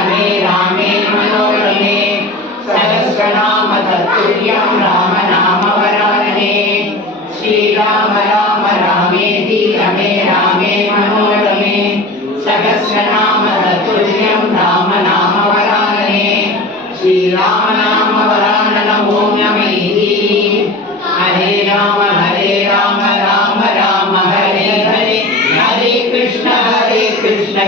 रमे, रामे, मनोरमे। सहस्रनामतत्तुल्यं रामनामवरानने श्रीराम, राम रामेति रमे रामे, मनोरमे। सहस्रनामतत्तुल्यं रामनामवरानने श्रीरामनामवराननमो नमैति हरे राम हरे राम राम।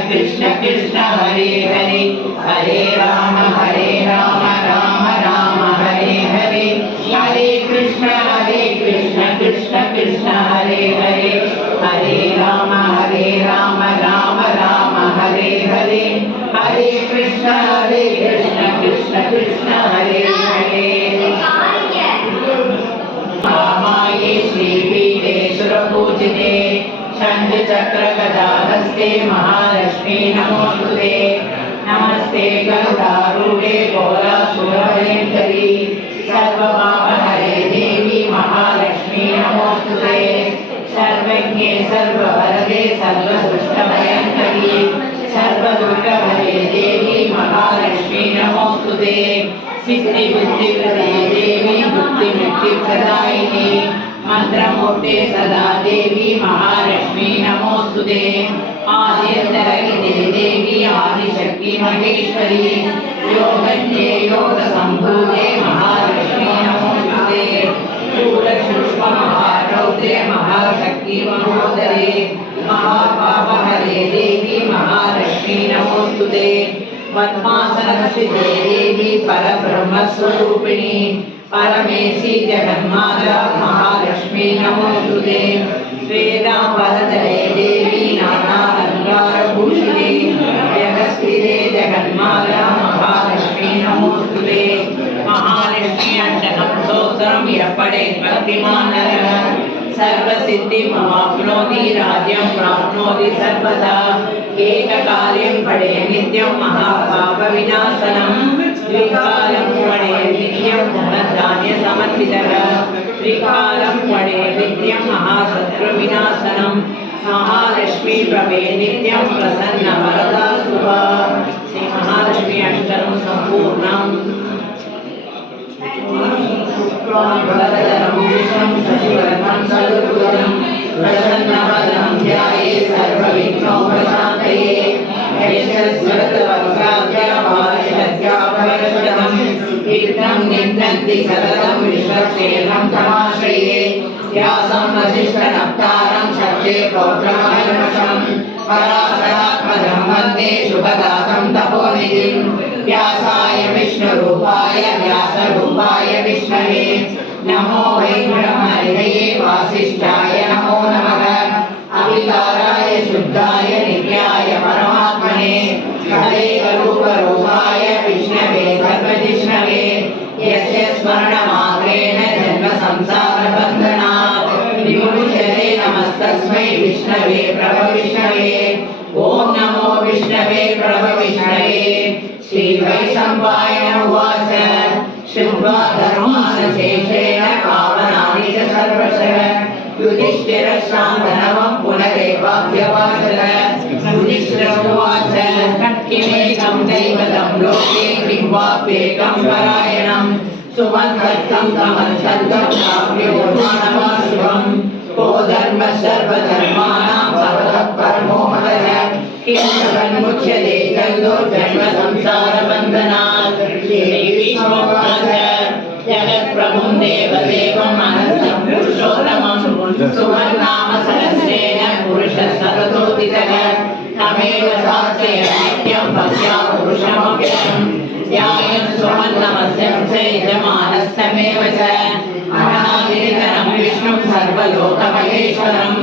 कृष्ण कृष्ण हरे हरे हरे राम हरे राम राम राम हरे हरे। हरे कृष्ण हरे कृष्ण कृष्ण कृष्ण हरे हरे। हरे राम हरे राम राम राम हरे हरे। हरे कृष्ण हरे कृष्ण कृष्ण कृष्ण हरे हरे। रामाये श्रीपीठे सुरपूजिते शङ्खचक्रगदाहस्ते महालक्ष्मी नमोस्तुते। नमस्ते गरुडारूढे घोरासुरभयङ्करी सर्वपापहरे देवी महालक्ष्मी नमोस्तुते। सर्वज्ञे सर्ववरदे सर्वदुष्टभयङ्करी சித்தி புத்தி பிரதே தேவி புத்தி முக்தி பிரதாயினி மந்திரமூர்த்தே சதா தேவி மகாலட்சுமி நமோஸ்துதே ஆதியந்தரகிதே தேவி ஆதிசக்தி மகேஸ்வரி யோகஞ்சே யோக சம்பூதே மகாலட்சுமி நமோஸ்துதே शूल सूक्ष्म महारौद्रे महाशक्ति महोदरे महापापहरे देवी महालक्ष्मी नमोऽस्तु ते पद्मासनस्थिते देवी परब्रह्मस्वरूपिणी परमेशी जगन्माता महालक्ष्मी नमोऽस्तुते श्वेताम्बरधरे देवी नानालङ्कारभूषिते जगस्थिते जगन्माता महालक्ष्मी नमोऽस्तुते महालक्ष्मी अष्टकं स्तोत्रं यः पठेत् भक्तिमानः सर्वसिद्धिमवाप्नोति राज्यं प्राप्नोति सर्वदा एककार्यं पठे नित्यं महापापविनाशनं द्विकालं पठे नित्यं धनधान्यसमर्पितः त्रिकालं पठे नित्यं महाशत्रुविनाशनं महालक्ष्मी प्रभे नित्यं प्रसन्नवरदा शुभा श्रीमहालक्ष्मी अष्टकं सम्पूर्णम् निन्दन्ति सततं विश्वक्षेमं तमाश्रये व्यासं वसिष्ठनप्तारं शक्ते पौत्रमहर्मषं पराशरात्मजं वन्दे शुभदातं तपोनिधिं व्यासाय विष्णुरूपाय व्यासरूपाय विष्णवे नमो वै ब्रह्मनिधये वासिष्ठाय नमो नमः अविकाराय शुद्धाय नित्याय परमात्मने हरेकरूपरूपाय विष्णवे सर्वजिष्णवे यस्य स्मरणमात्रेण विष्णवे प्रभ विष्णवे ओम नमो विष्णवे प्रभ विष्णवे श्री वैशंपायन उवाच। शृंगा धर्मानशेषेण पावनानि च सर्वशः। युधिष्ठिरश्रान्तनवं पुनरेवाभ्यवाचत युधिष्ठिरोवाच। किमेकं दैवतं लोके प्राप्यो मानवाशुभम् को धर्म सर्वधर्माणां सर्वतः परमो मदः किं तन्मुच्यते जन्मो संसारबन्धनात् जगत्प्रभुं देवदेवम् अनन्तं पुरुषोत्तमं सुवर्णाम सहस्रेण पुरुषः सततोदितः तमेव साक्षय नित्यं भक्त्या पुरुषमव्ययम् ध्यायन् सुमन्नमस्यं च। यजमानस्तमेव च अनादितरं विष्णुं सर्वलोकमहेश्वरं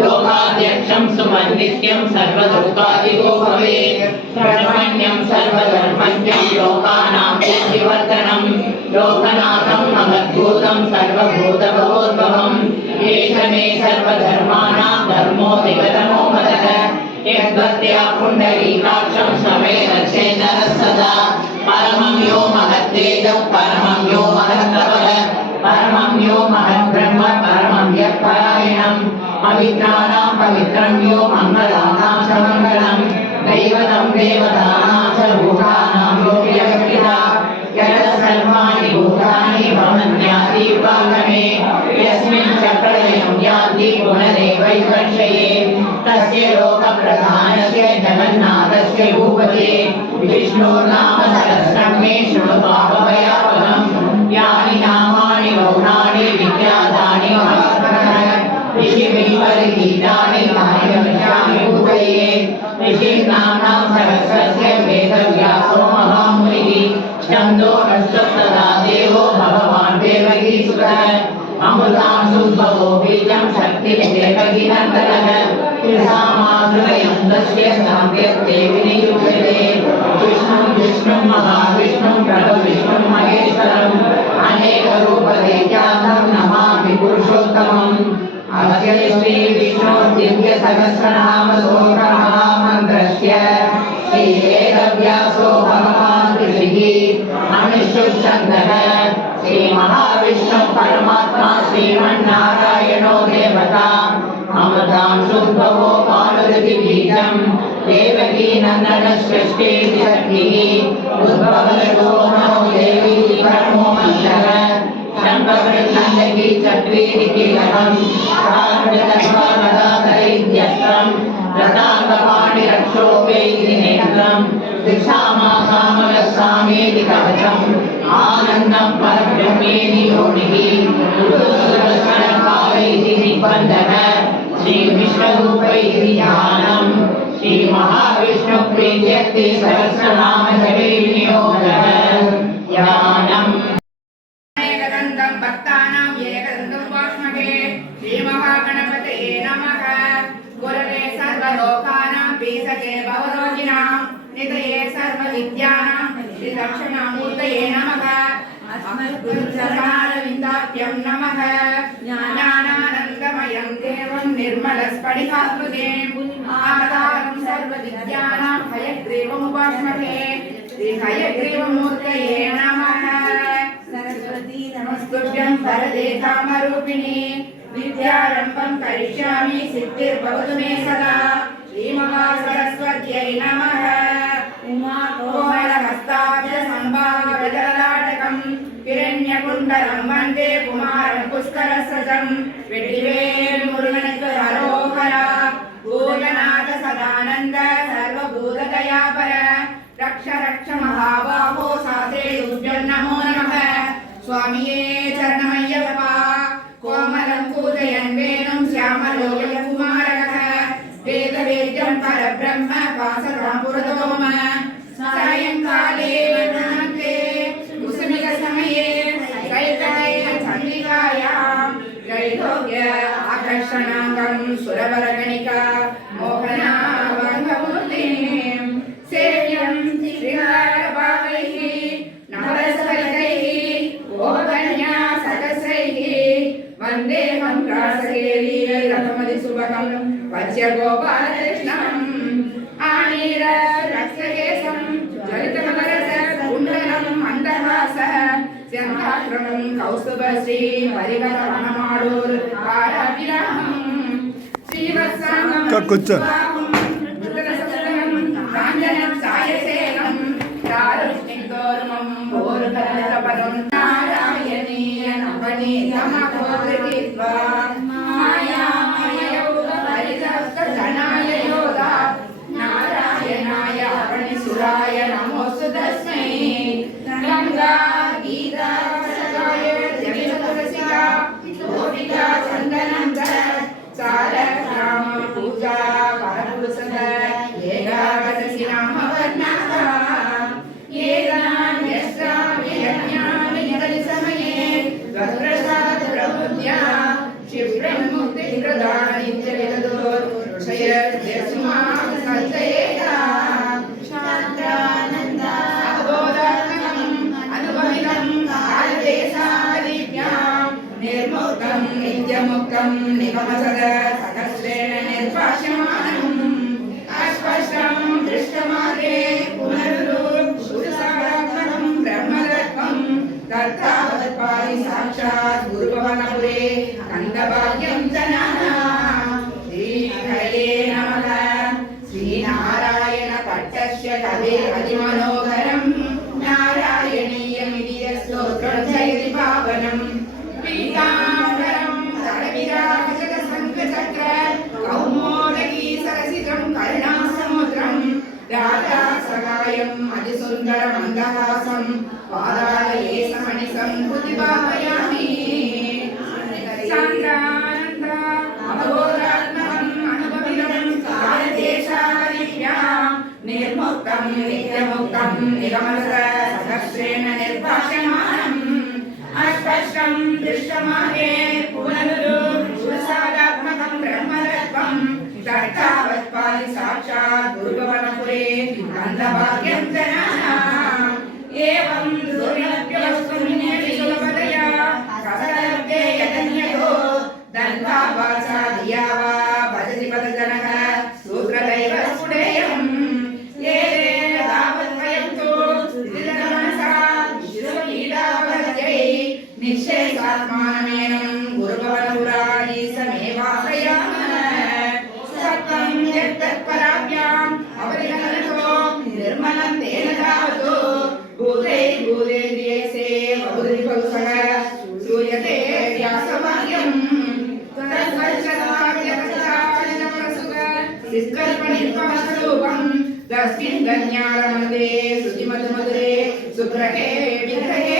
लोकाध्यक्षं सुमन्नित्यं सर्वलोकादिको भवेत् ब्रह्मण्यं सर्वधर्मज्ञं लोकानां पूर्तिवर्धनं लोकनाथं ममद्भूतं सर्वभूतभवोद्भवम्। एष मे सर्वधर्माणां धर्मोऽधिगतमो मदः। यद्भक्त्या पुण्डरीकाक्षं समेतचेतनः सदा। परमं यो महत्तेजः परमं यो महत्तपः परमं यो महद्ब्रह्म పవిత్రాణం పవిత్రం యో మంగళానాం చ మంగళం దైవతం దేవతానాం చ భూతానాం లోకయక్షిణ యద సర్వాణి భూతాని భవన్యాతి పాలమే యస్మిన్ చక్రయం యాతి పునరేవైవర్షయే తస్య లోక ప్రధానస్య జగన్నాథస్య భూపతే విష్ణోర్నామ సహస్రం మే శృణు పాపమయాపన परिगीतानि कार्यमिष्यामि पूरये ऋषीर्नाम्नां सहस्रस्य वेदव्यासो महामुनिः छन्दो नष्टप्तदा देवो भगवान् देवकी सुरः अमृतां सुद्भवो बीजं शक्तिः देवकी नन्दनः त्रिसामाश्रयं तस्य साम्यत्ते विनियुज्यते विष्णुं विष्णुं महाविष्णुं प्रभविष्णुं महेश्वरम्। अनेकरूपदेख्यातं नमामि पुरुषोत्तमम्। अस्य श्री विष्णु दिव्य सहस्रनाम महामन्त्रस्य श्रीवेदव्यासो भगवान् ऋषिः मनुष्युच्छन्दः श्रीमहाविष्णु परमात्मा श्रीमन्नारायणो देवता। अमृतां शुद्धवो पार्वती बीजं देवकी नन्दन सृष्टि शक्तिः उद्भवो नो देवी परमो मन्दः సంభవృన్నకి చక్రీరికి రథం సారజగర్భరదాధరైద్యస్త్రం రథాంగపాణి రక్షోపేది నేత్రం. దిక్షామాసామలస్సామేది కవచం. ఆనందం పరబ్రహ్మేని యోనిహి. కావైతి నిబంధన. శ్రీ విశ్వరూపైతి स्वरूपिणी विद्यारम्भं करिष्यामि सिद्धिर्भवतु मे सदा श्रीमहासरस्वत्यै नमः कोमलहस्ताभ्य सम्भाव्यजललाटकम् हिरण्यकुण्डलं वन्दे कुमारं पुष्करसजम् वेल्मुरुगणिक हरोहरा भूतनाथ सदानन्द सर्वभूतदयापर रक्ष रक्ष महाबाहो सासे तुभ्यं नमो नमः स्वामिये భాష రాబో করছেন సాక్షాత్ గురుభవనపురే జనా నిర్ముక్తం నిత్యముక్తం నిగమత సహస్రేణ నిర్భాషమానం అస్పష్టం దృష్టమాగే పునరు పురుషాదాత్మకం బ్రహ్మతత్వం. దత్తావత్పాలి సాక్షాత్ గురుభవనపురే అందభాగ్యం జనానాం. ఏవం சாத்மானமேனம் குருபவபுராணி சமேவாசயாமன சத்வம் எத்தத் பராப்யாம் அவரிகலனோம் நிர்மலம் தேனதாவதோ. தஸ்மின் கன்யாரமதே சுதிமதுமதுரே சுக்ரகே விக்ரகே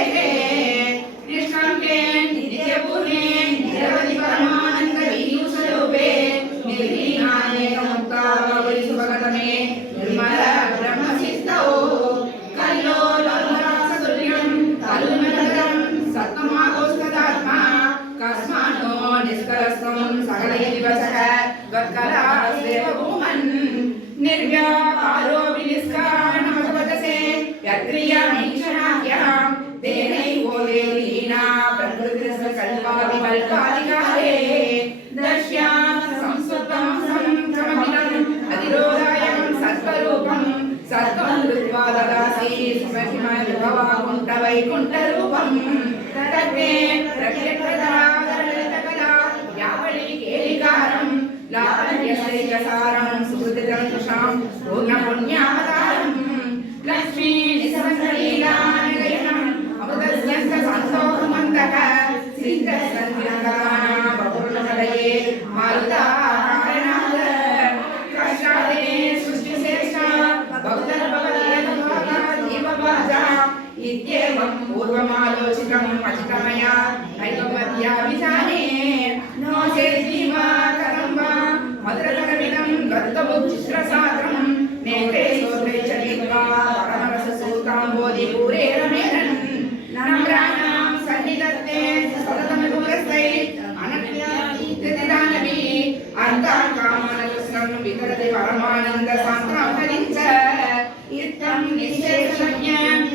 ఇత్యేవం పూర్వమాలోచితం అచితమయా నైవమధ్యా నో చేజీవా కరం వా మధురకరమిదం గర్తబుచ్చిత్రసాద్రం నేత్రే శ్రోత్రే చ దీర్ఘా పరమరస సూతాంబోధి పూరే రమేరన్ నమ్రాణాం సన్నిధత్తే సతతమగురస్తై అనన్యాదిదానవి అర్థాకామానకృష్ణం వితరతి పరమానంద సాంతాపరించ ఇత్తం నిశ్చేషజ్ఞ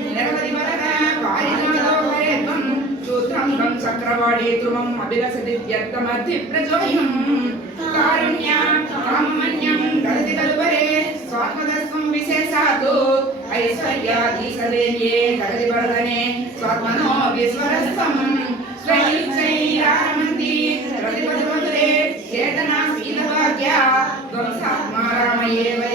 నిరవధి వరద పారిజాతోహరేత్వం సూత్రం ఐశ్వర్యాధీశదేన్యే గలతి వరదనే స్వాత్మనో విస్వరస్వం స్వైచ్చైరారమంతి ప్రతిపదమధురే చేతనా శీలభాగ్య ధ్వంసాత్మారామయేవే యదులగుణగణాధార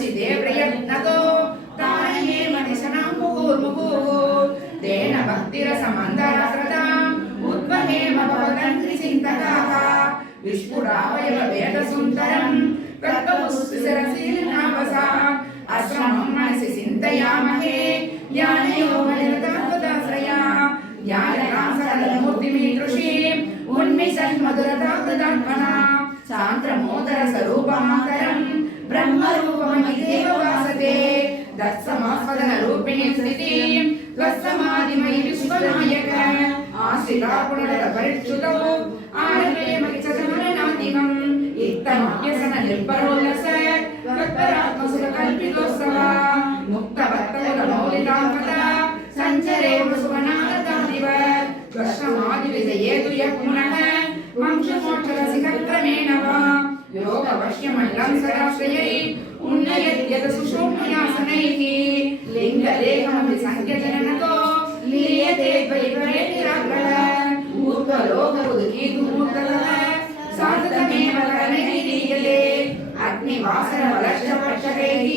ಮುಗಿಸಿದೆ ಪ್ರಯತ್ನದೋ ತಾನೇ ಮನುಷ್ಯನ ಮುಗೂರ್ ಮುಗೂರು ತೇನ ಭಕ್ತಿರ ಸಮಂದರ ಸದಾ ಉದ್ವಹೇಮ ಭವತಂತ್ರಿ ಚಿಂತಕಾಹ ವಿಷ್ಣುರಾವಯವ ವೇದ ಸುಂದರಂ ಪ್ರಭುರಸಿ ನಾವಸ ಅಶ್ರಮಂ ಮನಸಿ ಚಿಂತೆಯಾಮಹೇ ಜ್ಞಾನಯೋ ಮನಿರತಾಪದಾಶ್ರಯ ಜ್ಞಾನರಾಸರದ ಮೂರ್ತಿ ಮೀ ಕೃಷಿ ಉನ್ಮಿಷನ್ ಮಧುರತಾಪದಾತ್ಮನ ಸಾಂದ್ರ ಮೋದರ ಸ್ವರೂಪ ಮಾತ್ರ ఆరవేమకి చమరణాంతికం ఇత్తమభ్యసన నిర్భరోల్లస త్వత్తరాత్మసుర కల్పితోత్సవ ముక్త భక్తయుల మౌలికాంకత సంచరే సువనారతాదివ కృష్ణమాది విజయేతు యః పునః వంశమోక్షరసికక్రమేణ వా యోగవశ్యమల్లం సదాశ్రయై योगवश्यमल्लं सदा श्रयति उन्नयत्यदसुषोमयासनैः लिङ्गदेहमपि सङ्ख्यजननतो लीयते वैपरेतिराग्रह ऊर्ध्वलोकमुदुकीदुमूर्धः साधतमेव करणैरीयते अग्निवासरवलक्षपक्षकैः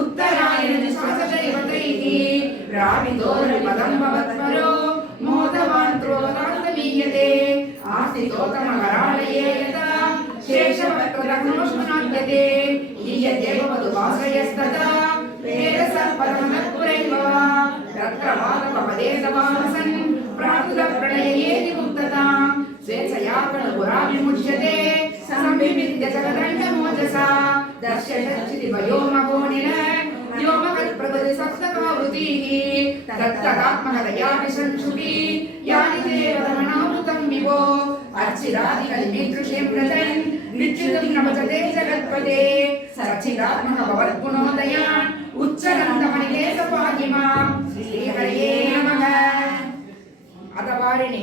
उत्तरायणश्वासदैवतैः राविदोरपदं भवत्परो मोदवान्त्रो तान्तमीयते आस्तितोतमकरालये यथा ఈయదేవ మధువాసయస్తదా వేదసర్పదమనఃపురైవ రక్తవాతపదేశవాసన్ ప్రాకుల ప్రణయేతి ముక్తతాం స్వేచ్ఛయాపణ విముచ్యతే సంవివిద్య జగదండమోజసా దర్శయచ్చితి వయోమగోనిల వ్యోమగత్ ప్రగతి సప్తకావృతిः తత్తదాత్మకతయా విసంచుకి యాని దేవతమనామృతం వివో అర్చిరాదికలిమిదృశేం ప్రజన్ निश्चितं नभजते जगत्पदे सच्चिदात्मक भवद्गुणोदया उच्चनन्दमणिले सपाहिमां श्रीहरये नमः अथ वारिणि